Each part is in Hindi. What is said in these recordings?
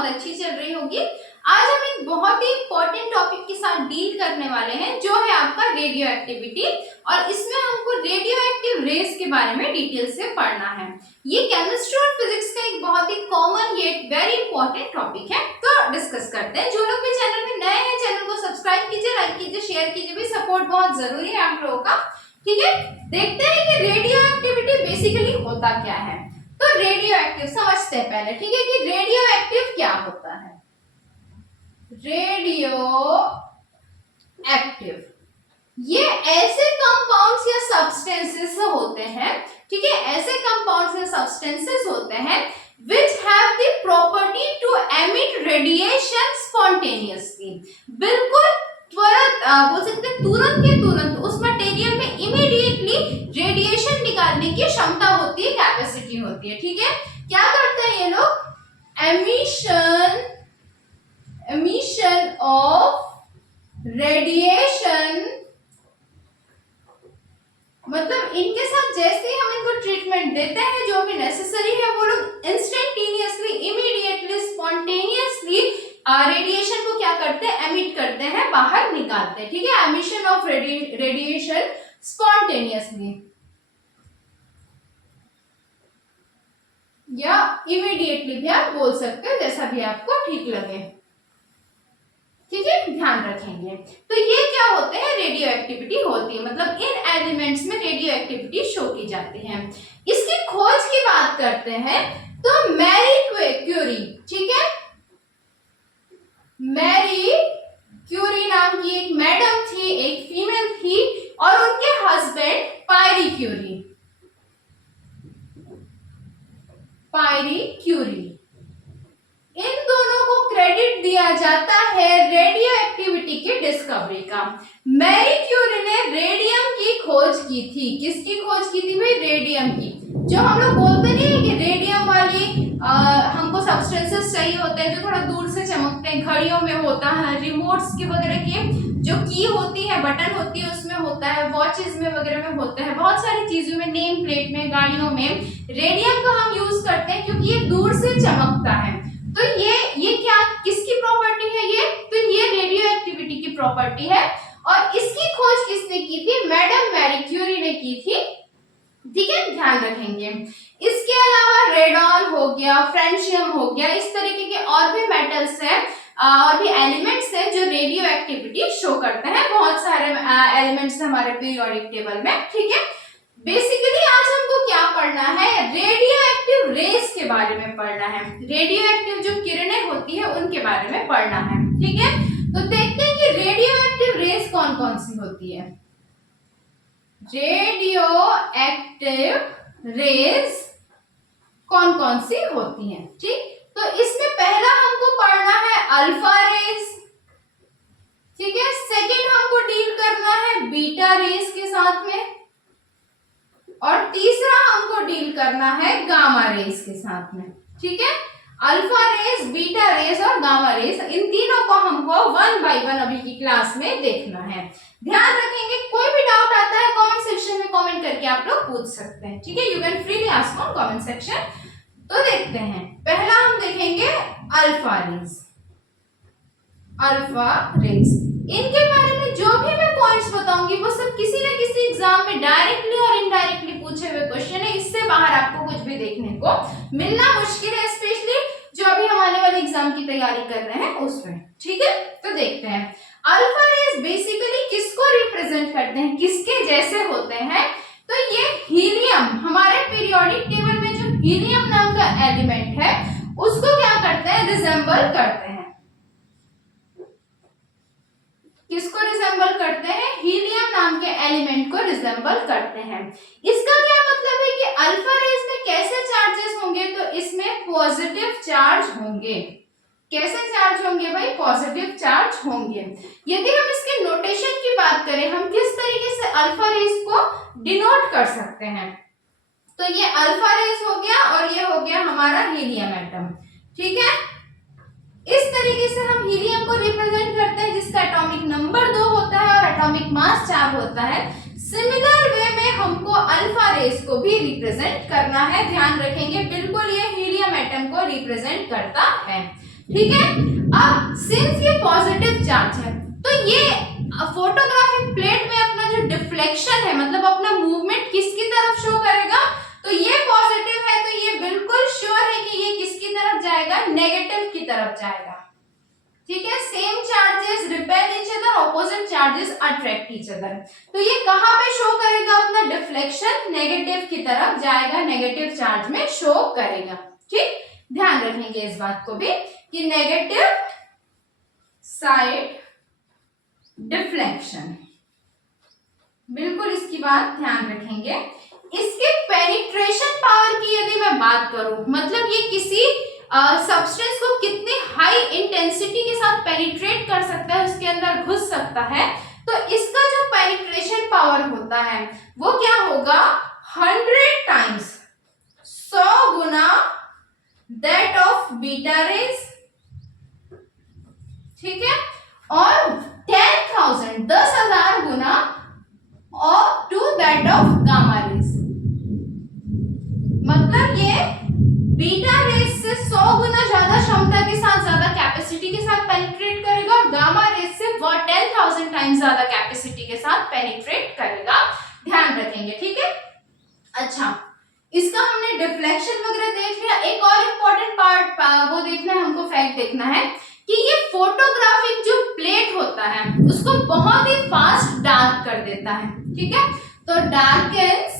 बहुत अच्छी चल रही होगी। आज हम एक बहुत ही इंपॉर्टेंट टॉपिक के साथ डील करने वाले हैं जो है आपका रेडियो एक्टिविटी, और इसमें हमको रेडियो एक्टिव रेस के बारे में डिटेल से पढ़ना है। ये केमिस्ट्री और फिजिक्स का एक बहुत ही कॉमन ये वेरी इंपॉर्टेंट टॉपिक है, तो डिस्कस करते हैं। जो लोग भी चैनल में नए हैं चैनल को सब्सक्राइब कीजिए, लाइक कीजिए, शेयर कीजिए, भी सपोर्ट बहुत जरूरी है आप लोगों का। ठीक है, देखते हैं कि रेडियो एक्टिविटी बेसिकली होता क्या है। तो रेडियो एक्टिव समझते हैं पहले, ठीक है, कि रेडियो एक्टिव क्या होता है। रेडियो एक्टिव ये ऐसे कंपाउंड्स या सब्सटेंसेस होते हैं, ठीक है, ऐसे कंपाउंड्स या सब्सटेंसेस होते हैं which have the property to emit radiation spontaneously। बिल्कुल त्वरित बोल सकते हैं तुरंत के तुरंत उस मटेरियल में इमीडिएटली रेडिएशन निकालने की क्षमता होती है, कैपेसिटी होती है। ठीक है, क्या करते हैं ये लोग, emission of radiation, मतलब इनके साथ जैसे ही हम इनको ट्रीटमेंट देते हैं जो भी नेसेसरी है, वो लोग इंस्टेंटेनियसली, इमीडिएटली, स्पॉन्टेनियसली रेडिएशन को क्या करते हैं, एमिट करते हैं, बाहर निकालते हैं। ठीक है, एमिशन ऑफ रेडिएशन स्पॉन्टेनियसली या इमीडिएटली भी आप बोल सकते हो, जैसा भी आपको ठीक लगे। ठीक है, ध्यान रखेंगे। तो ये क्या होते हैं, रेडियो एक्टिविटी होती है, मतलब इन एलिमेंट्स में रेडियो एक्टिविटी शो की जाती है। इसकी खोज की बात करते हैं तो मैरी क्यूरी, ठीक है, मैरी क्यूरी नाम की एक मैडम थी, एक फीमेल थी, और उनके हस्बैंड पायरी क्यूरी, इन दोनों को क्रेडिट दिया जाता है रेडियो एक्टिविटी की डिस्कवरी का। मैरी क्यूरी ने रेडियम की खोज की थी। किसकी खोज की थी भाई, रेडियम की। जो हम लोग बोलते नहीं है कि रेडियम वाली हमको सब्सटेंसेस चाहिए होते हैं जो थोड़ा दूर से चमकते हैं, घड़ियों में होता है, रिमोट्स के वगैरह के जो की होती है, बटन होती है, उसमें होता है, वॉचेस में वगैरह में होता है, बहुत सारी चीजों में, नेम प्लेट में, गाड़ियों में रेडियम का हम यूज करते हैं क्योंकि ये दूर से चमकता है। तो ये क्या किसकी प्रॉपर्टी है, ये तो ये रेडियो एक्टिविटी की प्रॉपर्टी है, और इसकी खोज किसने की थी, मैडम मैरी क्यूरी ने की थी। ठीक है, ध्यान रखेंगे। इसके अलावा रेडॉन हो गया, फ्रेंशियम हो गया, इस तरीके के और भी मेटल्स हैं और भी एलिमेंट्स हैं जो रेडियो एक्टिविटी शो करते हैं। बहुत सारे एलिमेंट्स हमारे पीरियोडिक टेबल में। ठीक है, बेसिकली आज हमको क्या पढ़ना है, रेडियो एक्टिव रेस के बारे में पढ़ना है। रेडियो एक्टिव जो किरणें होती है उनके बारे में पढ़ना है। ठीक है, तो देखते हैं कि रेडियो एक्टिव रेस कौन कौन सी होती है। रेडियो एक्टिव रेस कौन कौन सी होती हैं। ठीक, तो इसमें पहला हमको पढ़ना है अल्फा रेस। ठीक है, सेकंड हमको डील करना है बीटा रेस के साथ में, और तीसरा हमको डील करना है गामा रेस के साथ में। ठीक है, अल्फा रेस, बीटा रेस और गामा रेस, इन तीनों को हमको 1 बाय 1 अभी की क्लास में देखना है। ध्यान रखेंगे, कोई भी डाउट आता है कमेंट सेक्शन में कमेंट करके आप लोग पूछ सकते हैं। ठीक है, you can freely ask on comment section. तो देखते हैं, पहला हम देखेंगे अल्फा रेस। इनके बारे में जो भी मैं पॉइंट्स बताऊंगी वो सब किसी न किसी एग्जाम में डायरेक्टली और इनडायरेक्टली पूछे हुए क्वेश्चन है। इससे बाहर आपको कुछ भी देखने को मिलना मुश्किल है, स्पेशली जो अभी हम आने वाले एग्जाम की तैयारी कर रहे हैं उसमें। ठीक है, तो देखते हैं अल्फा रेस बेसिकली किसको रिप्रेजेंट करते हैं, किसके जैसे होते हैं। तो ये हीलियम, हमारे पीरियोडिक टेबल में जो हीलियम नाम का एलिमेंट है उसको क्या करते हैं, रिजेंबल करते हैं। किसको रिजेंबल करते हैं, हीलियम नाम के एलिमेंट को रिजेंबल करते हैं। इसका क्या मतलब है कि अल्फा रेस में कैसे चार्जेस होंगे, तो इसमें पॉजिटिव चार्ज होंगे। कैसे चार्ज होंगे भाई, पॉजिटिव चार्ज होंगे। यदि हम इसके नोटेशन की बात करें, हम किस तरीके से अल्फा रेस को डिनोट कर सकते हैं, तो ये अल्फा रेस हो गया और ये हो गया हमारा हीलियम एटम। ठीक है, इस तरीके से हम हीलियम को रिप्रेजेंट करते हैं जिसका एटॉमिक नंबर 2 होता है और एटॉमिक मास 4 होता है। सिमिलर वे में हमको अल्फा रेस को भी रिप्रेजेंट करना है। ध्यान रखेंगे, बिल्कुल ये हीलियम एटम को रिप्रेजेंट करता है। ठीक है। अब सिंस ये पॉजिटिव चार्ज है तो ये फोटोग्राफिक प्लेट में अपना जो डिफ्लेक्शन है मतलब अपना मूवमेंट किसकी तरफ शो करेगा, तो ये पॉजिटिव है तो ये बिल्कुल श्योर है कि ये किसकी तरफ जाएगा, नेगेटिव की तरफ जाएगा। ठीक है, same charges repel each other, opposite charges attract each other. तो ये कहां पे शो करेगा अपना डिफ्लेक्शन, नेगेटिव की तरफ जाएगा, नेगेटिव चार्ज में शो करेगा। ठीक, ध्यान रखेंगे इस बात को भी कि नेगेटिव साइड डिफ्लेक्शन, बिल्कुल इसकी बात ध्यान रखेंगे। इसके पेनिट्रेशन पावर की यदि मैं बात करूं, मतलब ये किसी सब्सटेंस को कितनी हाई इंटेंसिटी के साथ पेनिट्रेट कर सकता है, उसके अंदर घुस सकता है, तो इसका जो पेनिट्रेशन पावर होता है वो क्या होगा, 100 टाइम्स, 100 गुना दैट ऑफ बीटा रेज। ठीक है, और 10,000 गुना और to that of gamma rays. मतलब ये बीटा रेज से 100 गुना ज्यादा क्षमता के साथ, ज्यादा कैपेसिटी के साथ पेनिट्रेट करेगा और गामा रेज से 10,000 टाइम्स ज्यादा कैपेसिटी के साथ पेनिट्रेट करेगा। ध्यान रखेंगे, ठीक है। अच्छा, इसका हमने डिफ्लेक्शन वगैरह देख लिया। एक और इम्पोर्टेंट पार्ट वो देखना है हमको, फैक्ट देखना है कि ये फोटोग्राफिक जो प्लेट होता है उसको बहुत ही फास्ट डार्क कर देता है। ठीक है, तो डार्केंस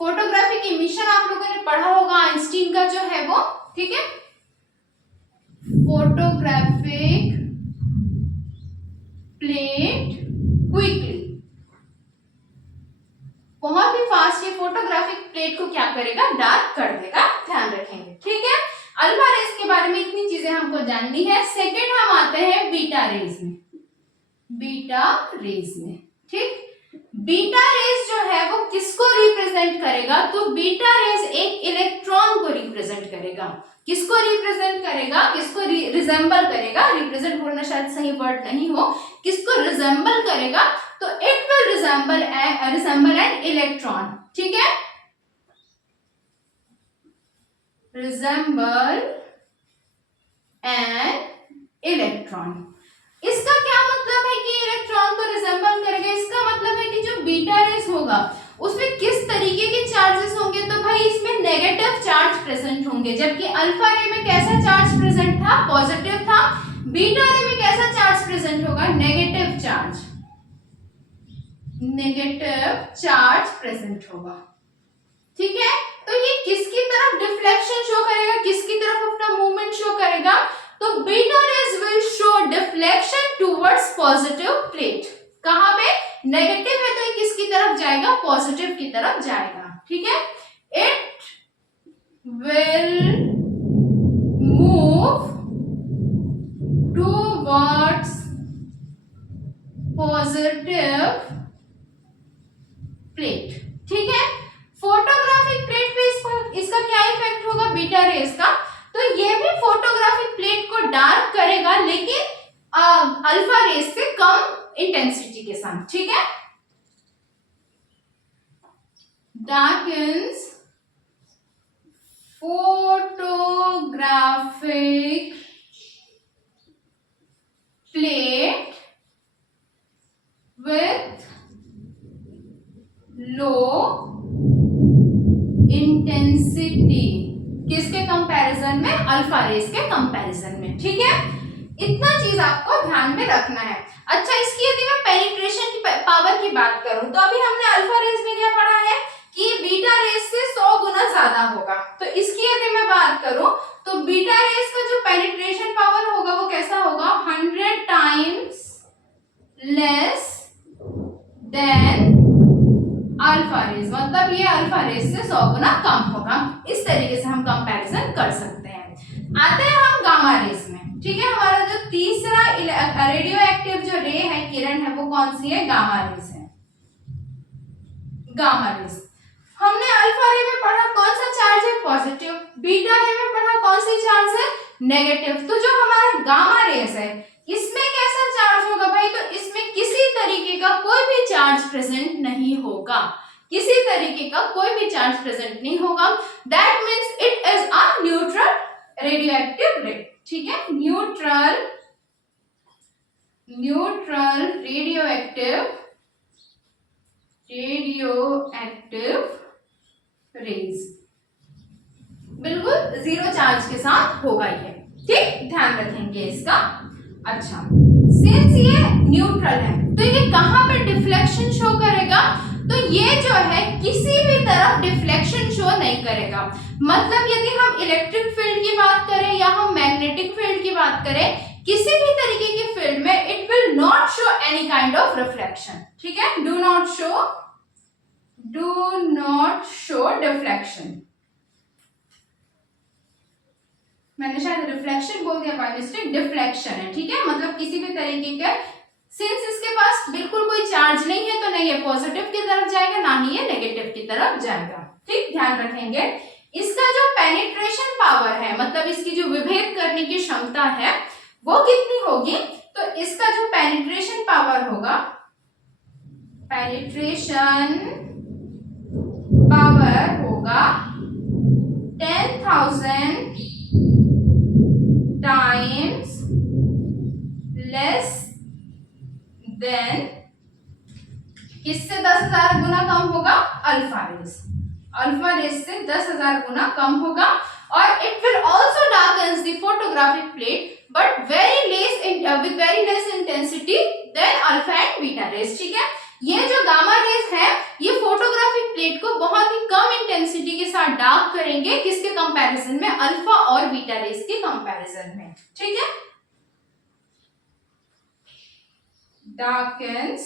फोटोग्राफिक इमिशन आप लोगों ने पढ़ा होगा, आइंस्टीन का जो है वो। ठीक है, फोटोग्राफिक प्लेट क्विकली, बहुत ही फास्ट ये फोटोग्राफिक प्लेट को क्या करेगा, डार्क कर देगा। ध्यान रखेंगे, ठीक है। अल्फा रेज के बारे में इतनी चीजें हमको जाननी है। सेकंड हम आते हैं बीटा रेज में। बीटा रेज में, ठीक, बीटा रेज जो है वो किसको रिप्रेजेंट करेगा, तो बीटा रेज एक इलेक्ट्रॉन को रिप्रेजेंट करेगा। किसको रिप्रेजेंट करेगा, किसको रिजेंबल करेगा, रिप्रेजेंट बोलना शायद सही वर्ड नहीं हो, किसको रिजेंबल करेगा, तो it will resemble an electron. ठीक है, रिजेंबल एन इलेक्ट्रॉन। इसका क्या मतलब है कि इलेक्ट्रॉन को रिजेंबल करेगा, इसका मतलब है कि जो बीटा रेज होगा उसमें किस तरीके के चार्जेस होंगे, तो भाई इसमें नेगेटिव चार्ज प्रेजेंट होंगे, जबकि अल्फा रे में कैसा चार्ज प्रेजेंट था, पॉजिटिव था। बीटा रे में कैसा चार्ज प्रेजेंट होगा, negative charge, negative charge present होगा। ठीक है, तो ये किसकी तरफ डिफ्लेक्शन शो करेगा, किसकी तरफ अपना मूवमेंट शो करेगा, तो beta raise will show deflection towards positive plate. कहां पे, नेगेटिव है तो ये किसकी तरफ जाएगा, पॉजिटिव की तरफ जाएगा। ठीक है, it will move towards positive plate. ठीक है, फोटोग्राफिक प्लेट पे इसका क्या इफेक्ट होगा, बीटा रेज का, तो ये भी फोटोग्राफिक प्लेट को डार्क करेगा, लेकिन अल्फा रेज से कम इंटेंसिटी के साथ। ठीक है, darkens photographic plate with low intensity, किसके कंपैरिजन में, अल्फा रेज के कंपैरिजन में। ठीक है, इतना चीज आपको ध्यान में रखना है। अच्छा, इसकी यदि मैं पेनिट्रेशन की पावर की बात करूं, तो अभी हमने अल्फा रेज में क्या पढ़ा है कि बीटा रेज से 100 गुना ज्यादा होगा, तो इसकी यदि मैं बात करूं तो बीटा रेज का जो पेनिट्रेशन पावर होगा वो कैसा होगा, 100 times less than alpha rays, मतलब ये अल्फा रेज से 100 गुना कम होगा। इस तरीके से हम कंपैरिजन कर सकते हैं। आते हैं हम गामा रेज में। ठीक है, हमारा जो तीसरा रेडियो एक्टिव जो रे है, किरण है, वो कौन सी है, गामा रेज है। गामा रेज हमने अल्फा रे में पढ़ा कौन सा चार्ज है, पॉजिटिव। बीटा रे में पढ़ा कौन सी चार्ज है, नेगेटिव। तो जो हमारा गामा रेज है इसमें कैसा चार्ज होगा भाई, तो इसमें किसी तरीके का कोई भी चार्ज प्रेजेंट नहीं होगा। किसी तरीके का कोई भी चार्ज प्रेजेंट नहीं होगा, that means it is a neutral radioactive रे। ठीक है, न्यूट्रल रेडियोएक्टिव रेज, बिल्कुल जीरो चार्ज के साथ होगा ये। ठीक, ध्यान रखेंगे इसका। अच्छा, सिंस ये न्यूट्रल है तो ये कहां पर डिफ्लेक्शन शो करेगा, तो ये जो है किसी भी तरफ डिफ्लेक्शन शो नहीं करेगा। मतलब यदि हम इलेक्ट्रिक फील्ड की बात करें या हम मैग्नेटिक फील्ड की बात करें, किसी भी तरीके की फील्ड में it will not show any kind of reflection. ठीक है, डू नॉट शो डिफ्लेक्शन। मैंने शायद रिफ्लेक्शन बोल दिया बाय मिस्टेक, डिफ्लेक्शन है। ठीक है, मतलब किसी भी तरीके के, सिंस इसके पास बिल्कुल कोई चार्ज नहीं है तो नहीं ये पॉजिटिव की तरफ जाएगा ना ही ये नेगेटिव की तरफ जाएगा। ठीक, ध्यान रखेंगे। इसका जो पेनिट्रेशन पावर है, मतलब इसकी जो विभेद करने की क्षमता है वो कितनी होगी, तो इसका जो पेनिट्रेशन पावर होगा, पेनिट्रेशन पावर होगा 10,000 टाइम्स लेस देन, किससे 10,000 गुना कम होगा, अल्फा रेस से 10,000 गुना कम होगा। और it will also darkens the photographic plate but with very less intensity than alpha and beta rays. ठीक है, ये जो गामा रेस है ये फोटोग्राफिक प्लेट को बहुत ही कम इंटेंसिटी के साथ डार्क करेंगे, किसके कंपैरिजन में, अल्फा और बीटा रेस के कंपैरिजन में। ठीक है, darkens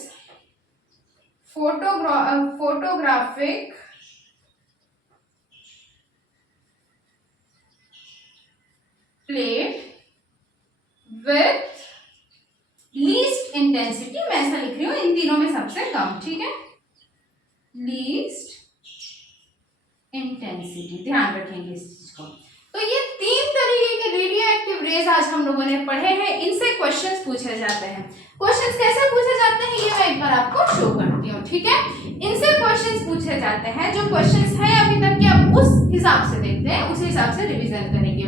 photographic plate with least intensity, मैं ऐसा लिख रही हूं इन तीनों में सबसे कम। ठीक है, least intensity, ध्यान रखेंगे इस चीज को। तो ये तीन तरीके के रेडियो एक्टिव रेज आज हम लोगों ने पढ़े हैं, इनसे क्वेश्चंस पूछे जाते हैं। क्वेश्चंस कैसे पूछे जाते हैं ये मैं एक बार आपको शो करती हूँ। ठीक है, इनसे क्वेश्चंस पूछे जाते हैं, जो क्वेश्चंस हैं अभी तक के आप उस हिसाब से देखते हैं, उस हिसाब से रिवीजन करेंगे।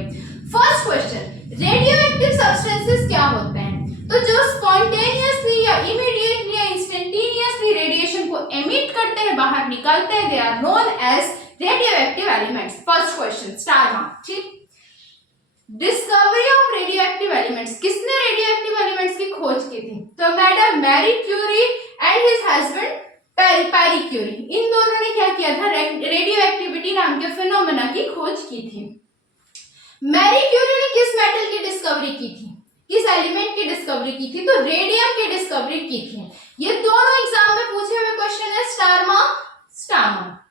First question, radio active substances क्या होते हैं, तो जो स्पॉन्टेनियसली या इमीडिएटली या इंस्टेंटेनियसली रेडिएशन को एमिट करते हैं, बाहर निकालते हैं, they are known as radioactive elements. First question star mark. ठीक, डिस्कवरी ऑफ रेडियोएक्टिव एलिमेंट्स, किसने रेडियोएक्टिव एलिमेंट्स की खोज की थी, तो madam Marie Curie and his husband Pierre Curie, इन दोनों ने क्या किया था, रेडियोएक्टिविटी नाम के फिनोमेना की खोज की थी। मैरी क्यूरी ने किस मेटल की डिस्कवरी की थी, किस एलिमेंट की डिस्कवरी की थी, तो रेडियम की डिस्कवरी की थी। ये दोनों एग्जाम में पूछे हुए क्वेश्चन है, स्टार मार्क।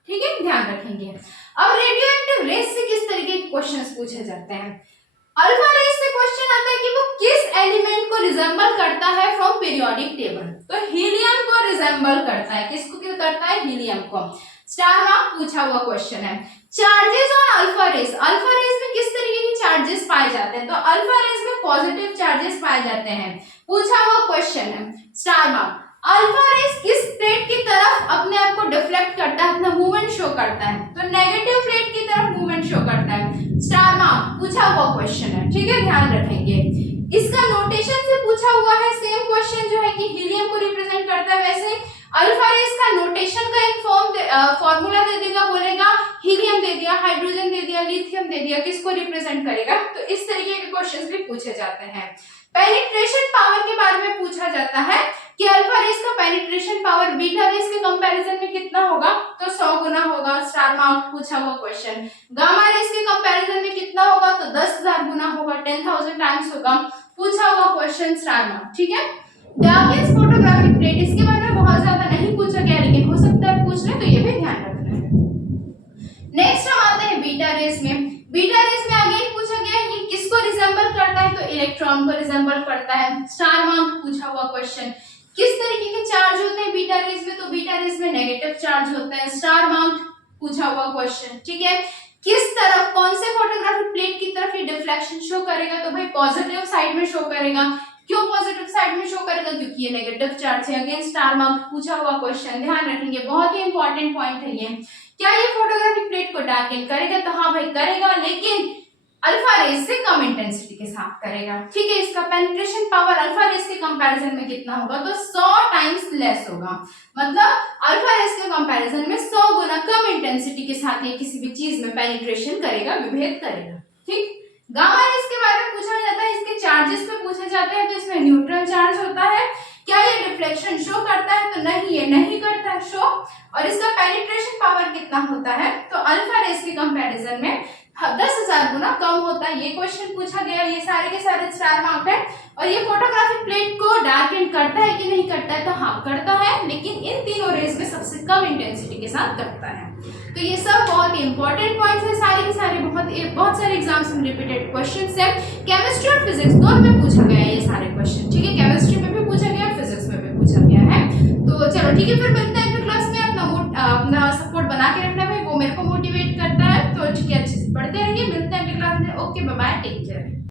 ठीक है, ध्यान रखेंगे। अब रेडियोएक्टिव रेस से किस तरीके के क्वेश्चंस पूछे जाते हैं, अल्फा रेस से क्वेश्चन आता है कि वो किस एलिमेंट को रिजेंबल करता है फ्रॉम पीरियोडिक टेबल, तो हीलियम को रिजेंबल करता है, किसको करता है, हीलियम को। स्टार मार्क पूछा हुआ क्वेश्चन है। चार्जेस ऑन अल्फा रेस में किस तरीके के चार्जेस पाए जाते हैं, तो अल्फा रेस में पॉजिटिव चार्जेस पाए जाते हैं, पूछा हुआ क्वेश्चन है। स्टार मार्क, अल्फा रेस किस प्लेट की तरफ अपने आप को डिफ्लेक्ट करता है, अपना मूवमेंट शो करता है, तो नेगेटिव प्लेट की तरफ मूवमेंट शो करता है। स्टार मार्क पूछा हुआ क्वेश्चन है। ठीक है, ध्यान रखेंगे। इसका नोटेशन से पूछा हुआ है, सेम क्वेश्चन जो है कि हीलियम को रिप्रेजेंट करता है, वैसे अल्फा रेस का नोटेशन का एक फॉर्मूला दे देगा, बोलेगा हीलियम दे दिया, हाइड्रोजन दे दिया, लिथियम दे दिया, किसको रिप्रेजेंट करेगा, तो इस तरीके के क्वेश्चंस भी पूछे जाते हैं। पेनिट्रेशन पावर के बारे में पूछा जाता है कि अल्फा रेस का पेनिट्रेशन पावर बीटा रेस के कंपैरिजन में कितना होगा, तो 100 गुना होगा। स्टार मार्क पूछा हुआ क्वेश्चन। गामा रेस के कंपैरिजन में कितना होगा, तो 10,000 गुना होगा, 10,000 टाइम्स होगा, पूछा हुआ क्वेश्चन। Star mark. ठीक है, डार्कनेस फोटोग्राफिक प्लेट, इसके बारे में बहुत ज्यादा नहीं पूछा गया, लेकिन हो सकता है पूछ ले, तो ये भी ध्यान रखना है। नेक्स्ट हम आते हैं बीटा रेस में। बीटा रेस में अगेन पूछा गया है कि किसको रिजेंबल करता है, तो इलेक्ट्रॉन को रिजेंबल करता है। स्टार मार्क पूछा हुआ क्वेश्चन। किस तरीके के चार्ज होते हैं बीटा रेस में, तो बीटा रेस में नेगेटिव चार्ज होते हैं। स्टार मार्क पूछा हुआ क्वेश्चन। ठीक है, किस तरफ, कौन से फोटोग्राफिक प्लेट की तरफ ये डिफ्लेक्शन शो करेगा, तो भाई पॉजिटिव साइड में शो करेगा, क्यों पॉजिटिव साइड में शो करेगा, क्योंकि ये नेगेटिव चार्ज है। अगेन स्टार मार्क पूछा हुआ क्वेश्चन, ध्यान रखेंगे, बहुत ही इंपॉर्टेंट पॉइंट है ये। क्या ये फोटोग्राफिक प्लेट को डार्कन करेगा, तो हाँ भाई करेगा, लेकिन अल्फा रेज से कम इंटेंसिटी के साथ करेगा, ठीक है। इसका पेनिट्रेशन पावर अल्फा रेज के कंपैरिजन में कितना होगा, तो 100 टाइम्स लेस होगा, मतलब अल्फा रेज के कंपैरिजन में 100 गुना कम इंटेंसिटी के साथ ये किसी भी चीज में पेनिट्रेशन करेगा, विभेद करेगा, ठीक। गामा रेज के बारे में पूछा जाता है, इसके चार्जेस पे पूछे जाते हैं, तो इसमें न्यूट्रल चार्ज होता है। क्या ये रिफ्लेक्शन शो करता है, तो नहीं, ये नहीं करता शो। और इसका पेनिट्रेशन पावर कितना होता है, तो अल्फा रेज के कंपैरिजन में 10,000 गुना कम होता है। ये क्वेश्चन पूछा गया, ये सारे के सारे स्टार मार्क्ड है। और ये फोटोग्राफिक प्लेट को डार्कन करता है कि नहीं करता है, तो हाँ करता है, लेकिन इन तीनों रेज में सबसे कम इंटेंसिटी के साथ करता है। तो ये सब बहुत ही इंपॉर्टेंट पॉइंट्स है, सारे के सारे बहुत सारे एग्जाम्स में रिपीटेड क्वेश्चंस है। केमिस्ट्री और फिजिक्स दोनों में पूछा गया है ये सारे क्वेश्चन, ठीक है। केमिस्ट्री में भी पूछा गया है, फिजिक्स में भी पूछा गया है। तो चलो ठीक है, फिर मिलते हैं अगले क्लास में। अपना सपोर्ट बना के रखना भाई, वो मेरे को मोटिवेट करता है। तो ठीक है, अच्छे से पढ़ते रहिए, मिलते हैं अगले क्लास में। Okay, bye bye, take care.